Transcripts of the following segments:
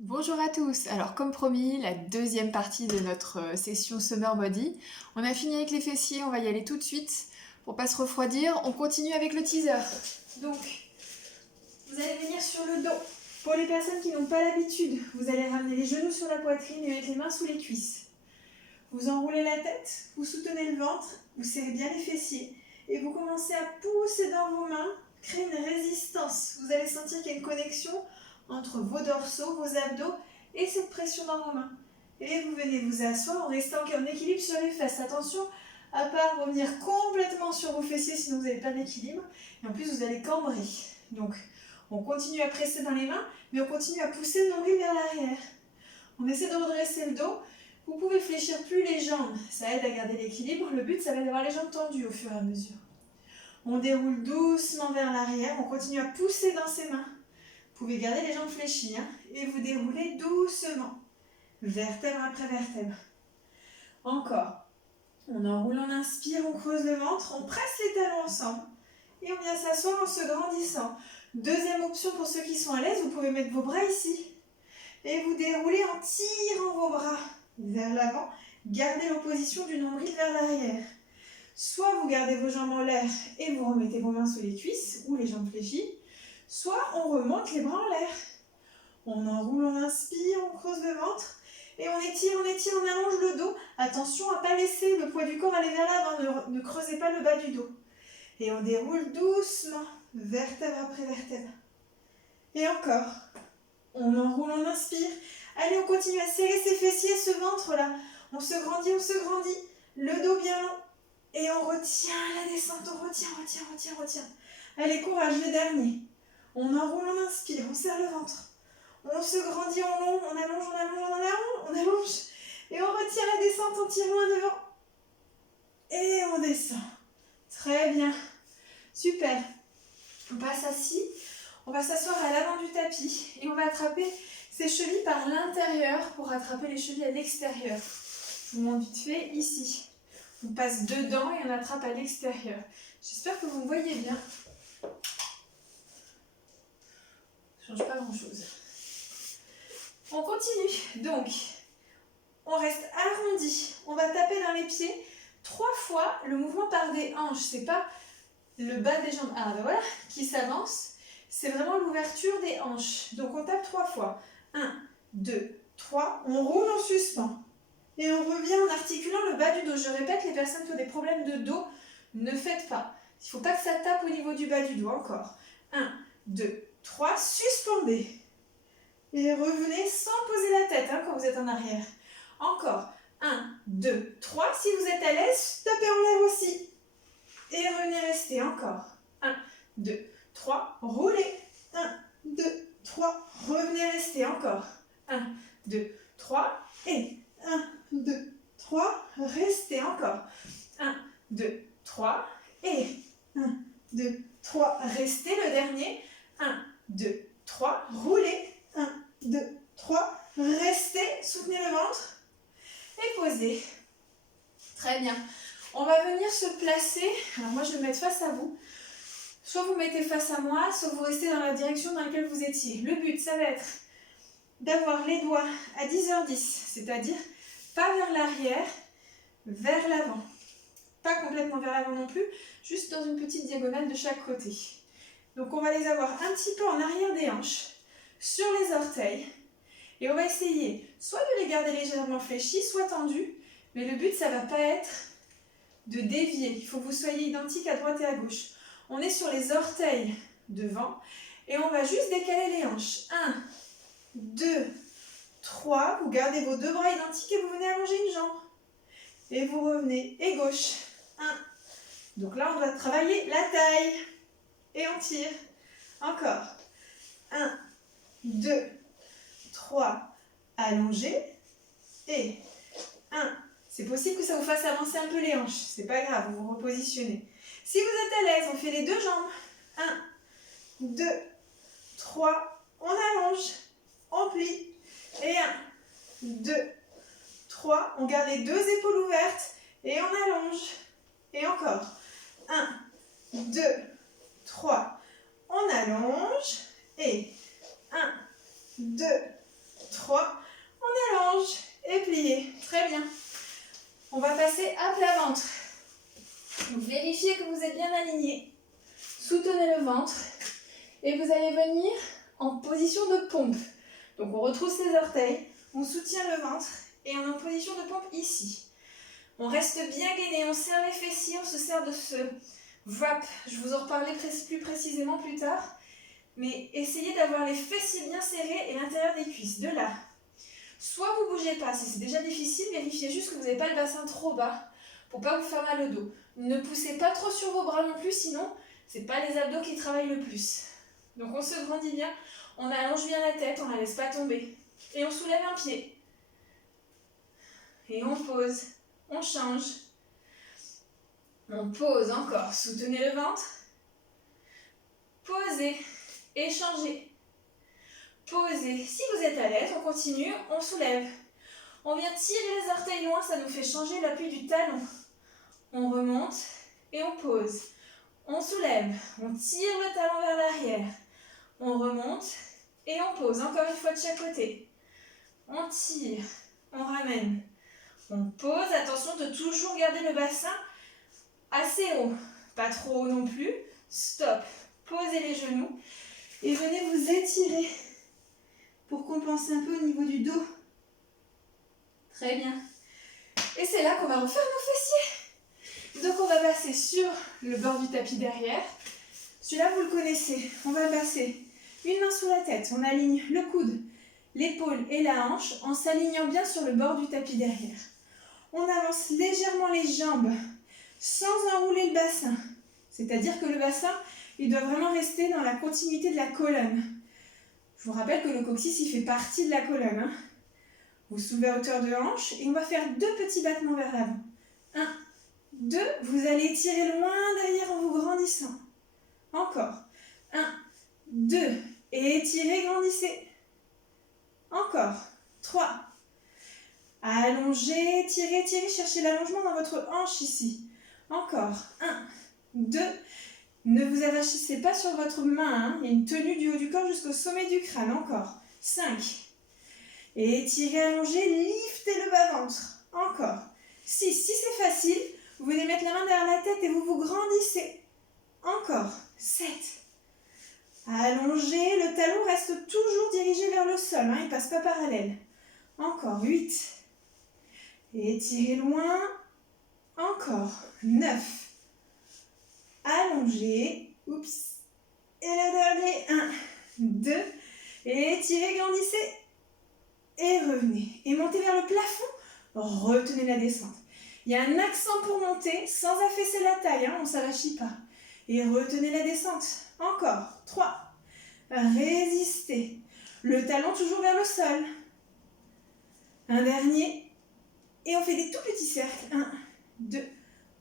Bonjour à tous. Alors comme promis, la deuxième partie de notre session Summer Body. On a fini avec les fessiers, on va y aller tout de suite pour pas se refroidir. On continue avec le teaser. Donc, vous allez venir sur le dos. Pour les personnes qui n'ont pas l'habitude, vous allez ramener les genoux sur la poitrine et mettre les mains sous les cuisses. Vous enroulez la tête, vous soutenez le ventre, vous serrez bien les fessiers et vous commencez à pousser dans vos mains, créer une résistance. Vous allez sentir qu'il y a une connexion entre vos dorsaux, vos abdos et cette pression dans vos mains. Et vous venez vous asseoir en restant en équilibre sur les fesses. Attention à ne pas revenir complètement sur vos fessiers, sinon vous n'avez pas d'équilibre. Et en plus, vous allez cambrer. Donc, on continue à presser dans les mains, mais on continue à pousser le nombril vers l'arrière. On essaie de redresser le dos. Vous pouvez fléchir plus les jambes, ça aide à garder l'équilibre. Le but, ça va être d'avoir les jambes tendues au fur et à mesure. On déroule doucement vers l'arrière, on continue à pousser dans ses mains. Vous pouvez garder les jambes fléchies et vous déroulez doucement, vertèbre après vertèbre. Encore. On enroule, on inspire, on creuse le ventre, on presse les talons ensemble et on vient s'asseoir en se grandissant. Deuxième option pour ceux qui sont à l'aise, vous pouvez mettre vos bras ici et vous déroulez en tirant vos bras vers l'avant, gardez l'opposition du nombril vers l'arrière. Soit vous gardez vos jambes en l'air et vous remettez vos mains sous les cuisses ou les jambes fléchies, soit on remonte les bras en l'air. On enroule, on inspire, on creuse le ventre et on étire, on allonge le dos. Attention à ne pas laisser le poids du corps aller vers l'avant, ne creusez pas le bas du dos. Et on déroule doucement, vertèbre après vertèbre. Et encore. On enroule, on inspire. Allez, on continue à serrer ses fessiers, ce ventre-là. On se grandit, le dos bien long. Et on retient la descente, on retient. Allez, courage, le dernier. On enroule, on inspire, on serre le ventre. On se grandit en long, on allonge. Et on retient la descente en tirant loin devant. Et on descend. Très bien. Super. On passe assis. On va s'asseoir à l'avant du tapis et on va attraper ses chevilles par l'intérieur pour attraper les chevilles à l'extérieur. Je vous montre vite fait ici. On passe dedans et on attrape à l'extérieur. J'espère que vous me voyez bien. Ça ne change pas grand-chose. On continue. Donc, on reste arrondi. On va taper dans les pieds 3 fois. Le mouvement part des hanches. C'est pas le bas des jambes qui s'avance. C'est vraiment l'ouverture des hanches. Donc on tape 3 fois. 1, 2, 3. On roule, on suspend. Et on revient en articulant le bas du dos. Je répète, les personnes qui ont des problèmes de dos, ne faites pas. Il ne faut pas que ça tape au niveau du bas du dos. Encore. 1, 2, 3. Suspendez. Et revenez sans poser la tête quand vous êtes en arrière. Encore. 1, 2, 3. Si vous êtes à l'aise, tapez en l'air aussi. Et revenez rester. Encore. 1, 2, 3, roulez. 1, 2, 3, revenez rester. Encore. 1, 2, 3, et 1, 2, 3, restez. Encore. 1, 2, 3, et 1, 2, 3, restez. Le dernier. 1, 2, 3, roulez. 1, 2, 3, restez. Soutenez le ventre. Et posez. Très bien. On va venir se placer. Alors moi, je vais me mettre face à vous. Soit vous mettez face à moi, soit vous restez dans la direction dans laquelle vous étiez. Le but, ça va être d'avoir les doigts à 10h10, c'est-à-dire pas vers l'arrière, vers l'avant. Pas complètement vers l'avant non plus, juste dans une petite diagonale de chaque côté. Donc on va les avoir un petit peu en arrière des hanches, sur les orteils. Et on va essayer soit de les garder légèrement fléchis, soit tendus. Mais le but, ça ne va pas être de dévier. Il faut que vous soyez identiques à droite et à gauche. On est sur les orteils devant et on va juste décaler les hanches. 1, 2, 3. Vous gardez vos 2 bras identiques et vous venez allonger une jambe. Et vous revenez. Et gauche. 1. Donc là, on doit travailler la taille. Et on tire. Encore. 1, 2, 3. Allongez. Et 1. C'est possible que ça vous fasse avancer un peu les hanches. C'est pas grave, vous vous repositionnez. Si vous êtes à l'aise, on fait les 2 jambes. 1, 2, 3. On allonge. On plie. Et 1, 2, 3. On garde les 2 épaules ouvertes. Et on allonge. Et encore. 1, 2, 3. On allonge. Et 1, 2, 3. On allonge et plié. Très bien. On va passer à plat ventre. Donc, vérifiez que vous êtes bien aligné. Soutenez le ventre. Et vous allez venir en position de pompe. Donc, on retrousse les orteils. On soutient le ventre. Et on est en position de pompe ici. On reste bien gainé. On serre les fessiers. On se sert de ce wrap. Je vous en reparlerai plus précisément plus tard. Mais essayez d'avoir les fessiers bien serrés et l'intérieur des cuisses. De là. Soit vous ne bougez pas, si c'est déjà difficile, vérifiez juste que vous n'avez pas le bassin trop bas pour ne pas vous faire mal au dos. Ne poussez pas trop sur vos bras non plus, sinon ce n'est pas les abdos qui travaillent le plus. Donc on se grandit bien, on allonge bien la tête, on ne la laisse pas tomber. Et on soulève un pied. Et on pose, on change. On pose encore, soutenez le ventre. Posez, échangez. Posez. Si vous êtes à l'aise, on continue, on soulève. On vient tirer les orteils loin, ça nous fait changer l'appui du talon. On remonte et on pose. On soulève, on tire le talon vers l'arrière. On remonte et on pose, encore une fois de chaque côté. On tire, on ramène. On pose, attention de toujours garder le bassin assez haut. Pas trop haut non plus. Stop. Posez les genoux et venez vous étirer pour compenser un peu au niveau du dos. Très bien. Et c'est là qu'on va refaire nos fessiers. Donc on va passer sur le bord du tapis derrière. Celui-là vous le connaissez. On va passer une main sous la tête. On aligne le coude, l'épaule et la hanche en s'alignant bien sur le bord du tapis derrière. On avance légèrement les jambes sans enrouler le bassin. C'est-à-dire que le bassin, il doit vraiment rester dans la continuité de la colonne. Je vous rappelle que le coccyx, il fait partie de la colonne. Hein. Vous soulevez à hauteur de hanche et on va faire 2 petits battements vers l'avant. 1, 2, vous allez étirer loin derrière en vous grandissant. Encore. 1, 2, et étirez, grandissez. Encore. 3. Allongez, tirez, tirez, cherchez l'allongement dans votre hanche ici. Encore. 1, 2, ne vous attachez pas sur votre main. Hein. Il y a une tenue du haut du corps jusqu'au sommet du crâne. Encore. 5. Et étirez, allongez, liftez le bas-ventre. Encore. 6. Si c'est facile, vous venez mettre la main derrière la tête et vous vous grandissez. Encore. 7. Allongez, le talon reste toujours dirigé vers le sol. Hein. Il ne passe pas parallèle. Encore. 8. Et étirez loin. Encore. 9. Allongez. Oups. Et le dernier. 1, 2. Et étirez, grandissez. Et revenez. Et montez vers le plafond. Retenez la descente. Il y a un accent pour monter sans affaisser la taille. Hein, on ne s'arrachit pas. Et retenez la descente. Encore. 3. Résistez. Le talon toujours vers le sol. Un dernier. Et on fait des tout petits cercles. 1, 2,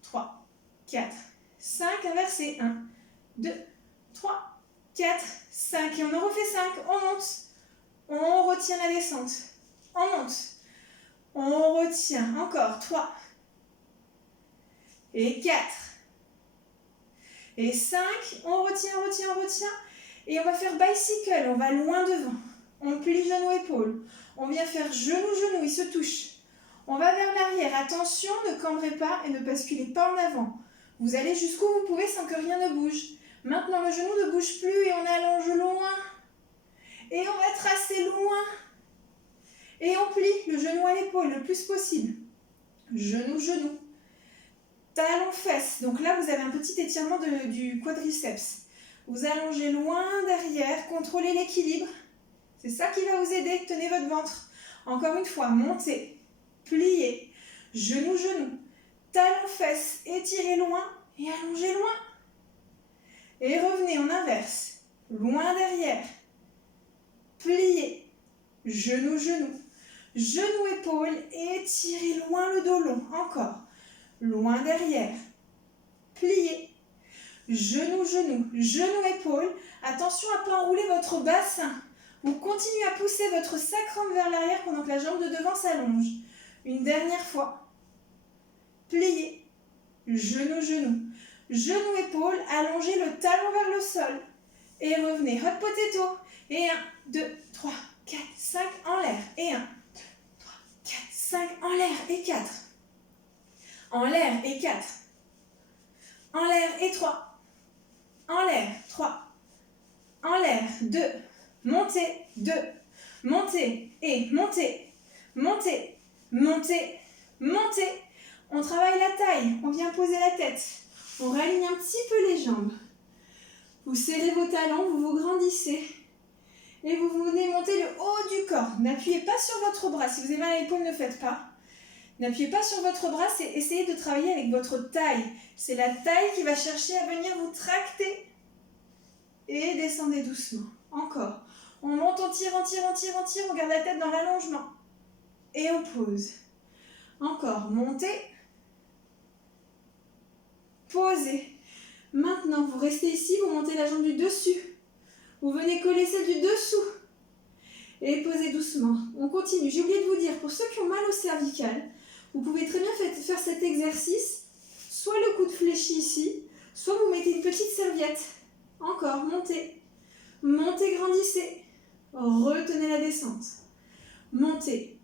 3, 4, 5. Inversé. 1, 2, 3, 4, 5. Et on en refait 5. On monte. On retient la descente. On monte. On retient. Encore. 3. Et 4. Et 5. On retient, on retient, on retient. Et on va faire bicycle. On va loin devant. On plie genou, épaule. On vient faire genou, genou. Ils se touchent. On va vers l'arrière. Attention, ne cambrez pas et ne basculez pas en avant. Vous allez jusqu'où vous pouvez sans que rien ne bouge. Maintenant, le genou ne bouge plus et on allonge loin. Et on va tracer loin. Et on plie le genou à l'épaule le plus possible. Genou, genou. Talon, fesse. Donc là, vous avez un petit étirement du quadriceps. Vous allongez loin derrière. Contrôlez l'équilibre. C'est ça qui va vous aider. Tenez votre ventre. Encore une fois, montez. Pliez. Genou, genou. Talon, fesse. Étirez loin et allongez loin. Et revenez en inverse. Loin derrière. Pliez. Genou, genou. Genou, épaule. Et étirez loin le dos long. Encore. Loin derrière. Pliez. Genou, genou. Genou, épaule. Attention à ne pas enrouler votre bassin. Vous continuez à pousser votre sacrum vers l'arrière pendant que la jambe de devant s'allonge. Une dernière fois. Pliez. Genou, genou. Genou, épaule. Allongez le talon vers le sol. Et revenez. Hot potato. Et 1, 2, 3, 4, 5 en l'air. et 1, 2, 3, 4, 5, en l'air et 4. En l'air et 4. En l'air et 3. En l'air, 3. En l'air, 2. Montez, 2. Montez et montez. Montez, montez, montez. On travaille la taille, on vient poser la tête. On réaligne un petit peu les jambes. Vous serrez vos talons, vous vous grandissez. Et vous venez monter le haut du corps. N'appuyez pas sur votre bras. Si vous avez mal à l'épaule, ne faites pas. N'appuyez pas sur votre bras, c'est essayer de travailler avec votre taille. C'est la taille qui va chercher à venir vous tracter. Et descendez doucement. Encore. On monte, on tire, on tire, on tire, on tire. On garde la tête dans l'allongement. Et on pose. Encore. Montez. Posez. Maintenant, vous restez ici, vous montez la jambe du dessus. Vous venez coller celle du dessous. Et posez doucement. On continue. J'ai oublié de vous dire, pour ceux qui ont mal au cervical, vous pouvez très bien faire cet exercice. Soit le coude fléchi ici, soit vous mettez une petite serviette. Encore, montez. Montez, grandissez. Retenez la descente. Montez.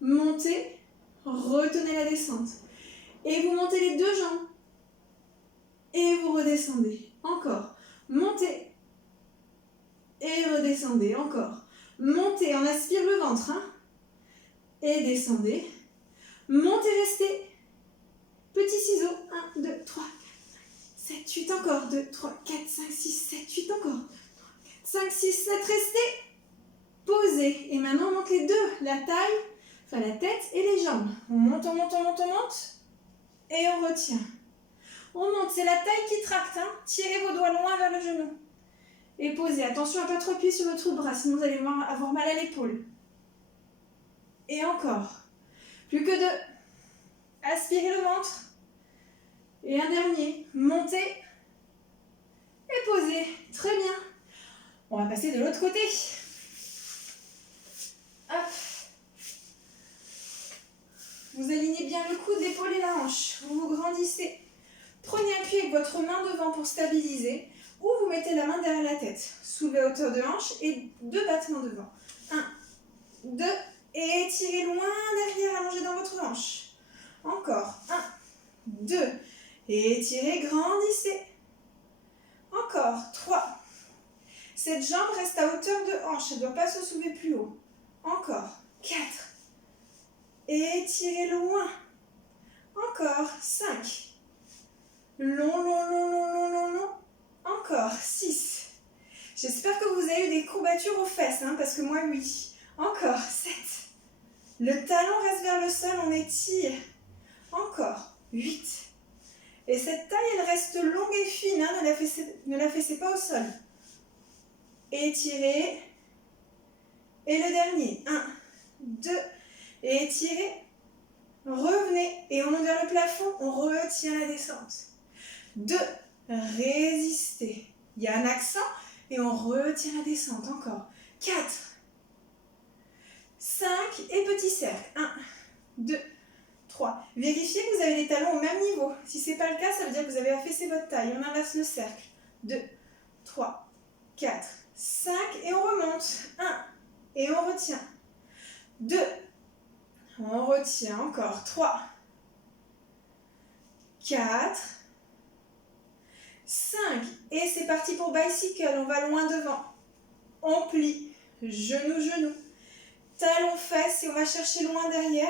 Montez. Retenez la descente. Et vous montez les deux jambes. Et vous redescendez. Encore. Montez. Et redescendez. Encore. Montez, on aspire le ventre. Hein. Et descendez. Montez, restez. Petit ciseau. 1, 2, 3, 4, 5, 7, 8. Encore. 2, 3, 4, 5, 6, 7, 8. Encore. 2, 3, 4, 5, 6, 7. Restez. Posez. Et maintenant, on monte les deux. La taille, enfin la tête et les jambes. On monte, on monte, on monte, on monte. Et on retient. On monte. C'est la taille qui tracte. Hein. Tirez vos doigts loin vers le genou. Et posez. Attention à ne pas trop appuyer sur votre bras, sinon vous allez avoir mal à l'épaule. Et encore. Plus que deux. Aspirez le ventre. Et un dernier. Montez. Et posez. Très bien. On va passer de l'autre côté. Hop. Vous alignez bien le coude, l'épaule et la hanche. Vous vous grandissez. Prenez appui avec votre main devant pour stabiliser. Ou vous mettez la main derrière la tête. Soulevez à hauteur de hanche et 2 battements devant. 1, 2, et étirez loin derrière, allongez dans votre hanche. Encore. 1, 2, et étirez, grandissez. Encore. 3. Cette jambe reste à hauteur de hanche, elle ne doit pas se soulever plus haut. Encore. 4. Et étirez loin. Encore. 5. Long, long, long, long, long, long, long. Encore, 6. J'espère que vous avez eu des courbatures aux fesses, hein, parce que moi, oui. Encore, 7. Le talon reste vers le sol, on étire. Encore, 8. Et cette taille, elle reste longue et fine, hein, ne l'affaissez pas au sol. Étirez. Et le dernier, 1, 2. Et étirez. Revenez. Et on monte vers le plafond, on retient la descente. 2. Résistez. Il y a un accent et on retient la descente. Encore. 4. 5 et petit cercle. 1, 2, 3. Vérifiez que vous avez les talons au même niveau. Si ce n'est pas le cas, ça veut dire que vous avez affaissé votre taille. On inverse le cercle. 2, 3, 4, 5 et on remonte. 1 et on retient. 2. On retient encore. 3, 4, 5. Et c'est parti pour bicycle. On va loin devant. On plie. Genou, genou. Talon, fesses et on va chercher loin derrière.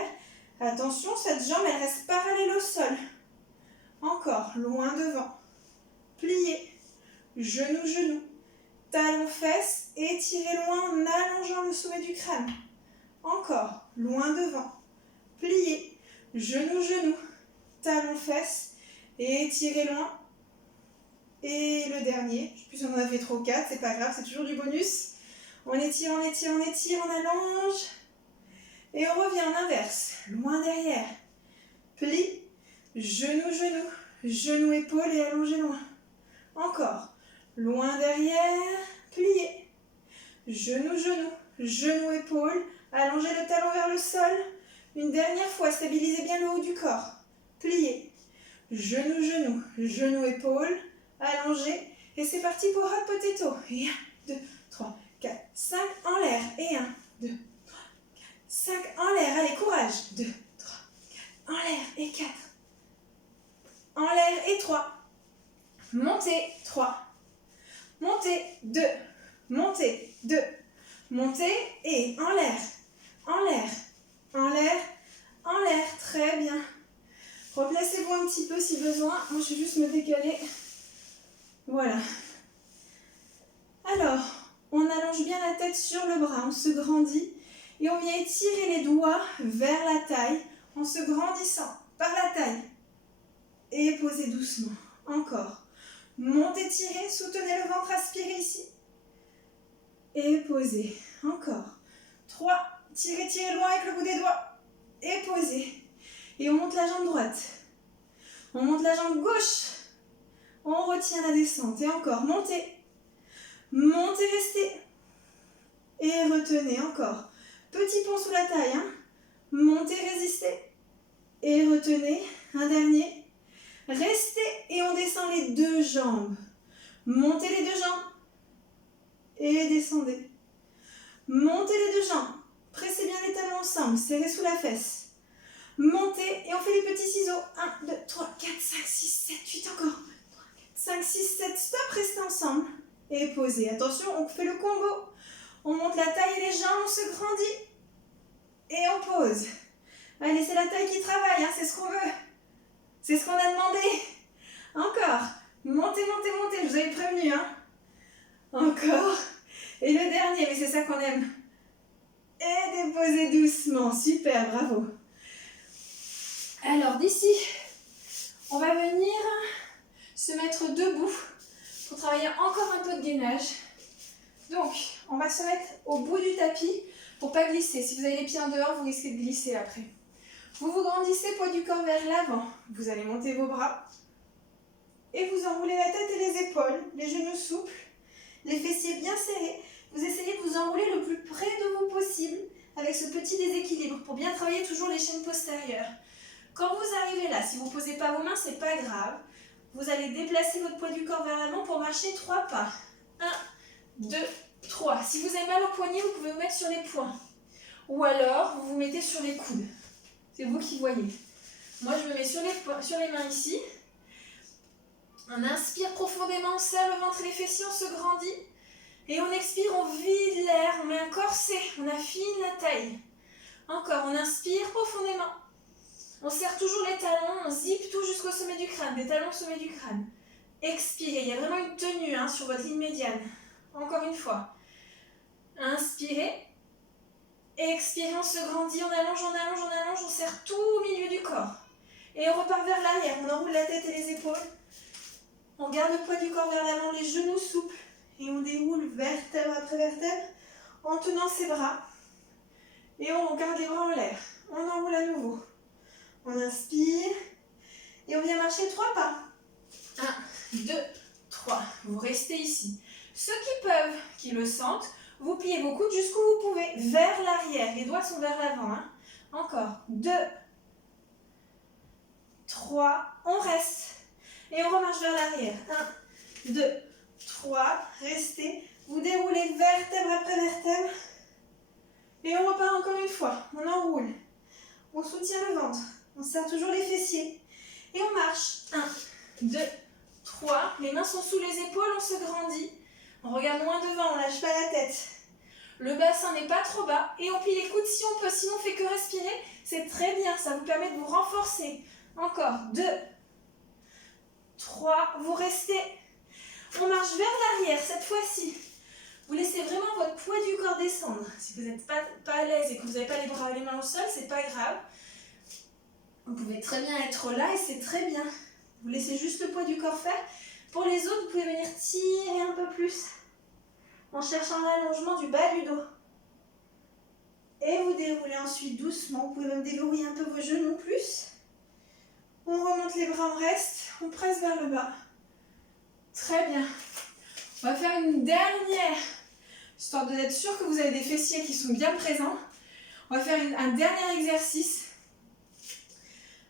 Attention, cette jambe, elle reste parallèle au sol. Encore. Loin devant. Pliez. Genou, genou. Talon, fesses. Étirez loin en allongeant le sommet du crâne. Encore. Loin devant. Pliez. Genou, genou. Talon, fesses. Et étirez loin. Et le dernier, je sais plus si on en a fait trop 4, c'est pas grave, c'est toujours du bonus. On étire, on étire, on étire, on allonge. Et on revient en inverse, loin derrière. Plie, genou, genou, genou, épaule et allongez loin. Encore, loin derrière, pliez. Genou, genou, genou, épaule, allongez le talon vers le sol. Une dernière fois, stabilisez bien le haut du corps. Pliez, genou, genou, genou, épaule. Allongez. Et c'est parti pour hot potato. Et 1, 2, 3, 4, 5. En l'air. Et 1, 2, 3, 4, 5, en l'air, allez, courage. 2, 3, 4, en l'air, et 4. En l'air, et 3. Montez, 3. Montez, 2. Montez, 2. Montez, et en l'air, en l'air, en l'air, en l'air. Très bien. Replacez-vous un petit peu si besoin. Moi, je vais juste me décaler. Voilà. Alors, on allonge bien la tête sur le bras, on se grandit et on vient étirer les doigts vers la taille en se grandissant par la taille. Et posez doucement. Encore. Montez, tirez, soutenez le ventre, aspirez ici. Et posez. Encore. 3. Tirez, tirez loin avec le bout des doigts. Et posez. Et on monte la jambe droite. On monte la jambe gauche. On retient la descente. Et encore. Montez. Montez, restez. Et retenez encore. Petit pont sous la taille. Hein. Montez, résistez. Et retenez. Un dernier. Restez et on descend les deux jambes. Montez les deux jambes. Et descendez. Montez les deux jambes. Pressez bien les talons ensemble. Serrez sous la fesse. Montez et on fait les petits ciseaux. 1, 2, 3, 4, 5, 6, 7, 8 encore. 3, 4, 5, 6, 7. Stop, restez ensemble. Et posez. Attention, on fait le combo. On monte la taille et les jambes, on se grandit. Et on pose. Allez, c'est la taille qui travaille, hein, c'est ce qu'on veut. C'est ce qu'on a demandé. Encore. Montez, montez, montez. Je vous avais prévenu, hein. Encore. Et le dernier, mais c'est ça qu'on aime. Et déposez doucement. Super, bravo. Alors, d'ici, on va venir se mettre debout pour travailler encore un peu de gainage. Donc, on va se mettre au bout du tapis pour ne pas glisser. Si vous avez les pieds en dehors, vous risquez de glisser après. Vous vous grandissez, poids du corps vers l'avant. Vous allez monter vos bras. Et vous enroulez la tête et les épaules, les genoux souples, les fessiers bien serrés. Vous essayez de vous enrouler le plus près de vous possible avec ce petit déséquilibre pour bien travailler toujours les chaînes postérieures. Quand vous arrivez là, si vous ne posez pas vos mains, ce n'est pas grave. Vous allez déplacer votre poids du corps vers l'avant pour marcher 3 pas. 1, 2, 3. Si vous avez mal au poignet, vous pouvez vous mettre sur les poings. Ou alors, vous vous mettez sur les coudes. C'est vous qui voyez. Moi, je me mets sur les mains ici. On inspire profondément, on serre le ventre et les fessiers, on se grandit. Et on expire, on vide l'air, on met un corset, on affine la taille. Encore, on inspire profondément. On serre toujours les talons, on zippe tout jusqu'au sommet du crâne, des talons au sommet du crâne. Expirez, il y a vraiment une tenue hein, sur votre ligne médiane. Encore une fois. Inspirez. Expirez, on se grandit, on allonge, on allonge, on allonge, on serre tout au milieu du corps. Et on repart vers l'arrière, on enroule la tête et les épaules. On garde le poids du corps vers l'avant, les genoux souples. Et on déroule vertèbre après vertèbre en tenant ses bras. Et on garde les bras en l'air. On enroule à nouveau. On inspire. Et on vient marcher 3 pas. 1, 2, 3. Vous restez ici. Ceux qui peuvent, qui le sentent, vous pliez vos coudes jusqu'où vous pouvez. Vers l'arrière. Les doigts sont vers l'avant. Hein. Encore. 2, 3. On reste. Et on remarche vers l'arrière. 1, 2, 3. Restez. Vous déroulez vertèbre après vertèbre. Et on repart encore une fois. On enroule. On soutient le ventre. On serre toujours les fessiers. Et on marche. 1, 2, 3. Les mains sont sous les épaules. On se grandit. On regarde loin devant. On ne lâche pas la tête. Le bassin n'est pas trop bas. Et on plie les coudes si on peut. Sinon, on ne fait que respirer. C'est très bien. Ça vous permet de vous renforcer. Encore. 2, 3. Vous restez. On marche vers l'arrière cette fois-ci. Vous laissez vraiment votre poids du corps descendre. Si vous n'êtes pas à l'aise et que vous n'avez pas les bras ou les mains au sol, c'est pas grave. Vous pouvez très bien être là et c'est très bien. Vous laissez juste le poids du corps faire. Pour les autres, vous pouvez venir tirer un peu plus en cherchant l'allongement du bas du dos. Et vous déroulez ensuite doucement. Vous pouvez même déverrouiller un peu vos genoux plus. On remonte les bras, on reste. On presse vers le bas. Très bien. On va faire une dernière, histoire d'être sûr que vous avez des fessiers qui sont bien présents. On va faire un dernier exercice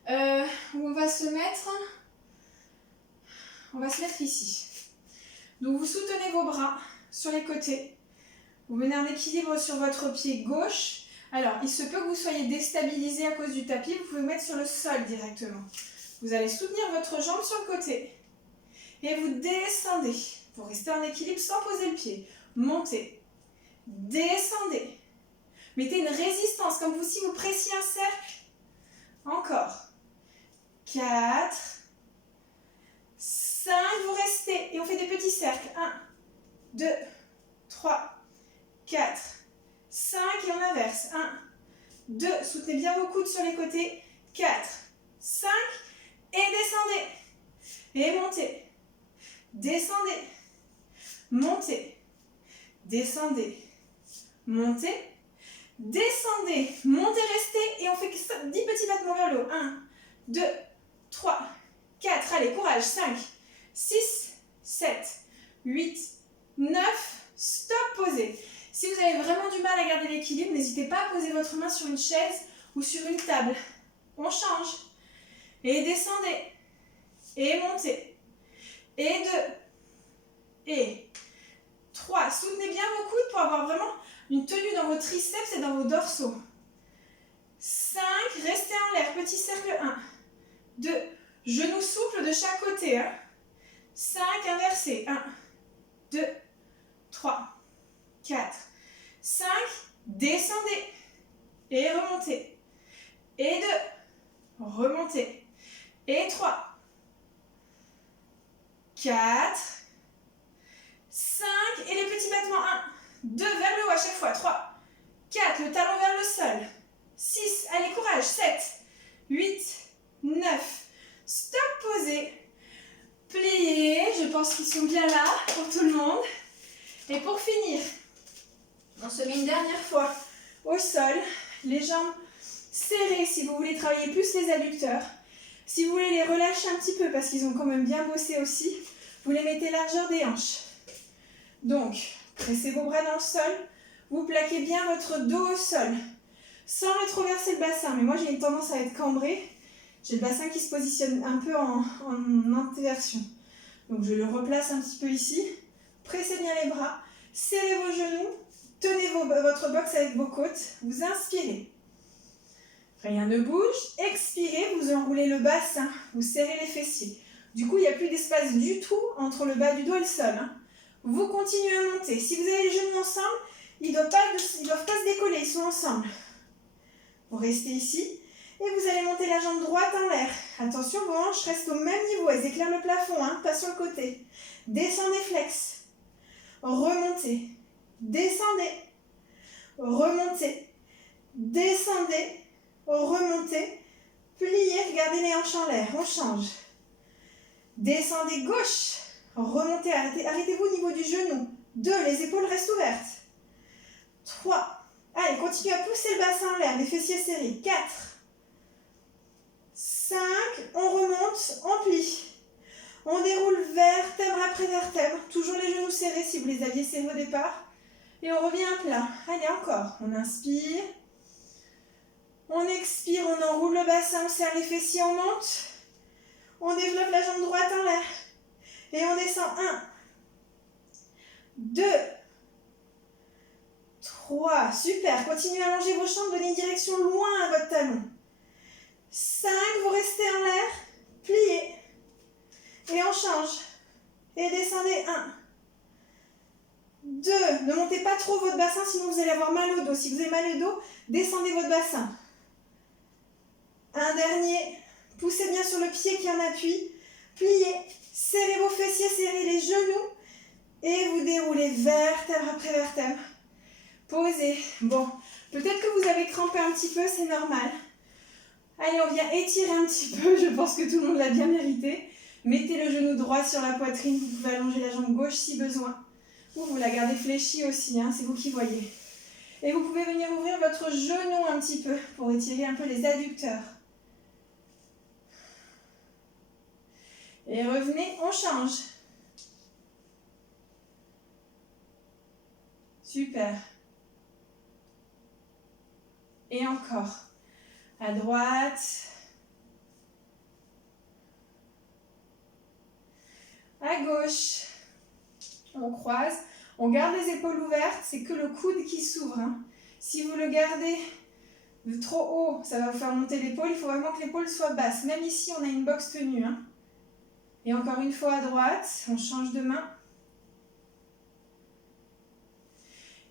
où on va se mettre ici. Donc vous soutenez vos bras sur les côtés. Vous menez un équilibre sur votre pied gauche Alors, il se peut que vous soyez déstabilisé à cause du tapis, vous pouvez vous mettre sur le sol directement. Vous allez soutenir votre jambe sur le côté. Et vous descendez. Vous restez en équilibre sans poser le pied. Montez. Descendez. Mettez une résistance, comme si vous pressiez un cercle. Encore. 4. 5, vous restez. Et on fait des petits cercles. 1, 2, 3, 4, 5. Et on inverse. 1, 2. Soutenez bien vos coudes sur les côtés. 4, 5. Et descendez. Et montez. Descendez. Montez. Descendez. Montez. Descendez. Montez, restez. Et on fait 10 petits battements vers le haut. 1, 2, 3, 4. Allez, courage. 5, 6, 7, 8, 9. Stop, posez. Si vous avez vraiment du mal à garder l'équilibre, n'hésitez pas à poser votre main sur une chaise ou sur une table. On change. Et descendez. Et montez. Et 2. Et 3. Soutenez bien vos coudes pour avoir vraiment une tenue dans vos triceps et dans vos dorsaux. 5. Restez en l'air. Petit cercle. 1. 2. Genoux souples de chaque côté. 5. Inversé. 1. 2. 3. 4. 5. Descendez. Et remontez. Et 2. Remontez. Et 3. 4. 5. Et les petits battements. 1. 2 vers le haut à chaque fois. 3. 4. Le talon vers le sol. 6. Allez, courage. 7. 8. 9. Stop, posez. Pliez. Je pense qu'ils sont bien là pour tout le monde. Et pour finir, on se met une dernière fois au sol. Les jambes serrées si vous voulez travailler plus les adducteurs. Si vous voulez les relâcher un petit peu parce qu'ils ont quand même bien bossé aussi, vous les mettez largeur des hanches. Donc, pressez vos bras dans le sol. Vous plaquez bien votre dos au sol. Sans rétroverser le bassin. Mais moi, j'ai une tendance à être cambrée. J'ai le bassin qui se positionne un peu en inversion. Donc, je le replace un petit peu ici. Pressez bien les bras. Serrez vos genoux. Tenez votre box avec vos côtes. Vous inspirez. Rien ne bouge. Expirez. Vous enroulez le bassin. Vous serrez les fessiers. Du coup, il n'y a plus d'espace du tout entre le bas du dos et le sol. Vous continuez à monter. Si vous avez les genoux ensemble, ils ne doivent pas se décoller. Ils sont ensemble. Vous restez ici. Et vous allez monter la jambe droite en l'air. Attention, vos hanches restent au même niveau. Elles éclairent le plafond, pas sur le côté. Descendez, flex. Remontez. Descendez. Remontez. Descendez. Remontez. Pliez. Regardez les hanches en l'air. On change. Descendez gauche. Remontez. Arrêtez-vous au niveau du genou. 2. Les épaules restent ouvertes. 3. Allez, continuez à pousser le bassin en l'air. Les fessiers serrés. 4. 5. On remonte. On plie. On déroule vertèbre après vertèbre. Toujours les genoux serrés si vous les aviez serrés au départ. Et on revient à plat. Allez, encore. On inspire. On expire. On enroule le bassin. On serre les fessiers. On monte. On développe la jambe droite en l'air. Et on descend. 1. 2. 3. Super. Continuez à allonger vos jambes. Donnez une direction loin à votre talon. 5. Vous restez en l'air. Pliez. Et on change. Et descendez. 1. 2. Ne montez pas trop votre bassin, sinon vous allez avoir mal au dos. Si vous avez mal au dos, descendez votre bassin. Un dernier. Poussez bien sur le pied qui est en appui. Pliez. Serrez vos fessiers, serrez les genoux. Et vous déroulez vertèbre après vertèbre. Posez. Bon, peut-être que vous avez crampé un petit peu, c'est normal. Allez, on vient étirer un petit peu. Je pense que tout le monde l'a bien mérité. Mettez le genou droit sur la poitrine. Vous pouvez allonger la jambe gauche si besoin. Ou vous la gardez fléchie aussi, c'est vous qui voyez. Et vous pouvez venir ouvrir votre genou un petit peu pour étirer un peu les adducteurs. Et revenez, on change. Super. Et encore. À droite. À gauche. On croise. On garde les épaules ouvertes. C'est que le coude qui s'ouvre. Si vous le gardez trop haut, ça va vous faire monter l'épaule. Il faut vraiment que l'épaule soit basse. Même ici, on a une boxe tenue. Hein. Et encore une fois à droite, on change de main.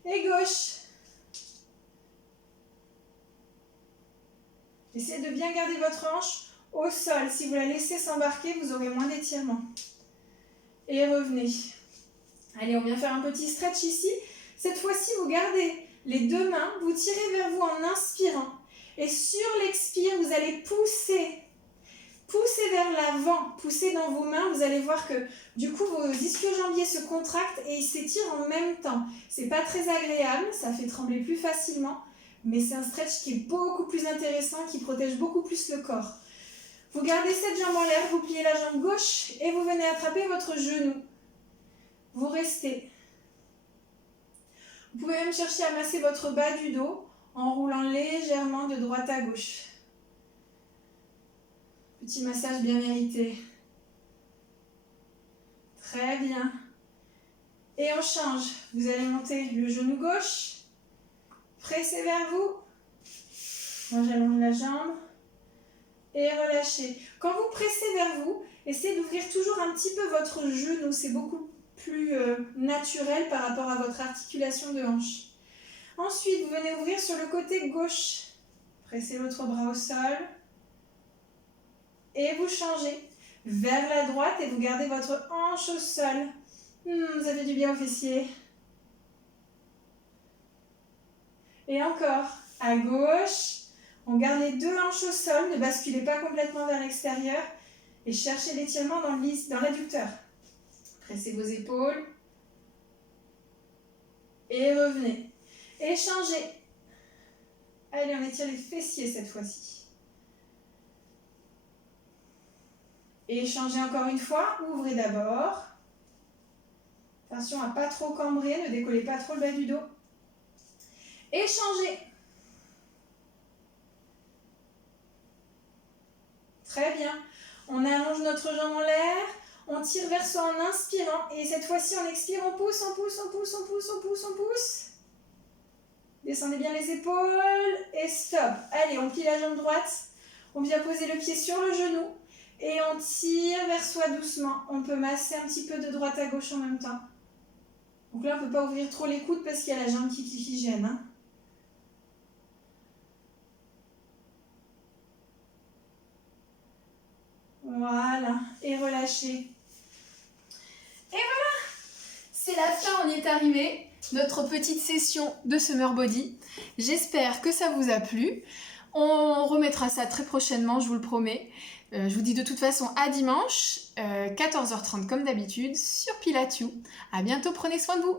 Et gauche. Essayez de bien garder votre hanche au sol. Si vous la laissez s'embarquer, vous aurez moins d'étirement. Et revenez. Allez, on vient faire un petit stretch ici. Cette fois-ci, vous gardez les deux mains, vous tirez vers vous en inspirant. Et sur l'expire, vous allez pousser. Poussez vers l'avant, poussez dans vos mains. Vous allez voir que du coup, vos ischio-jambiers se contractent et ils s'étirent en même temps. C'est pas très agréable, ça fait trembler plus facilement. Mais c'est un stretch qui est beaucoup plus intéressant, qui protège beaucoup plus le corps. Vous gardez cette jambe en l'air, vous pliez la jambe gauche et vous venez attraper votre genou. Vous restez. Vous pouvez même chercher à masser votre bas du dos en roulant légèrement de droite à gauche. Petit massage bien mérité. Très bien. Et on change. Vous allez monter le genou gauche. Pressez vers vous. Moi, j'allonge la jambe. Et relâchez. Quand vous pressez vers vous, essayez d'ouvrir toujours un petit peu votre genou. C'est beaucoup plus naturel par rapport à votre articulation de hanche. Ensuite, vous venez ouvrir sur le côté gauche. Pressez l'autre bras au sol. Et vous changez vers la droite et vous gardez votre hanche au sol. Ça fait du bien aux fessiers. Et encore, à gauche, on garde les deux hanches au sol, ne basculez pas complètement vers l'extérieur et cherchez l'étirement dans l'adducteur. Pressez vos épaules et revenez. Et changez. Allez, on étire les fessiers cette fois-ci. Et changez encore une fois, ouvrez d'abord. Attention à ne pas trop cambrer, ne décollez pas trop le bas du dos. Et changez. Très bien. On allonge notre jambe en l'air, on tire vers soi en inspirant et cette fois-ci on expire, on pousse, on pousse, on pousse, on pousse, on pousse, on pousse. Descendez bien les épaules et stop. Allez, on plie la jambe droite, on vient poser le pied sur le genou et on tire vers soi doucement. On peut masser un petit peu de droite à gauche en même temps. Donc là, on ne peut pas ouvrir trop les coudes parce qu'il y a la jambe qui gêne. Hein. Voilà, et relâchez. Et voilà, c'est la fin, on y est arrivé. Notre petite session de Summer Body. J'espère que ça vous a plu. On remettra ça très prochainement, je vous le promets. Je vous dis de toute façon à dimanche, 14h30 comme d'habitude, sur Pilates. À bientôt, prenez soin de vous.